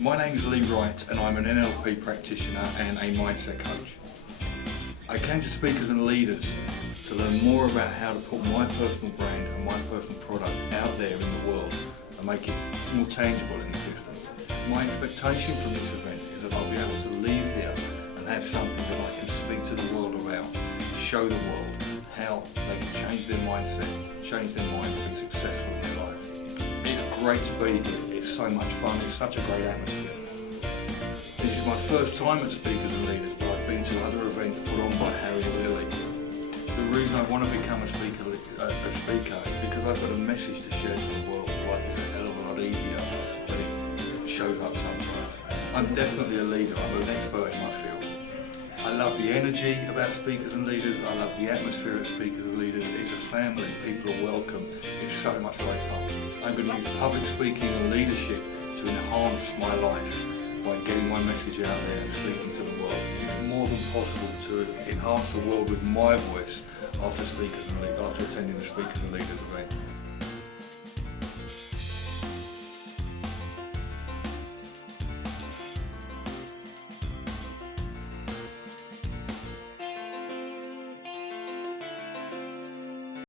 My name is Wright and I'm an NLP practitioner and a mindset coach. I came to speakers and leaders to learn more about how to put my personal brand and my personal product out there in the world and make it more tangible in existence. My expectation from this event is that I'll be able to leave here and have something that I can speak to the world about, show the world how they can change their mindset, change their mind and be successful in their life. It's great to be here, it's so much fun, it's such a great atmosphere. This is my first time at Speakers and Leaders, but I've been to other events put on by Harry and Lily. The reason I want to become a speaker is because I've got a message to share to the world. Life is a hell of a lot easier when it shows up sometimes. I'm definitely a leader, I'm an expert in my field. I love the energy about Speakers and Leaders, I love the atmosphere at Speakers and Leaders. It's a family, people are welcome, it's so much great fun. I'm going to use public speaking and leadership to enhance my life by getting my message out there and speaking to the world. It's more than possible to enhance the world with my voice after attending the Speakers and Leaders event.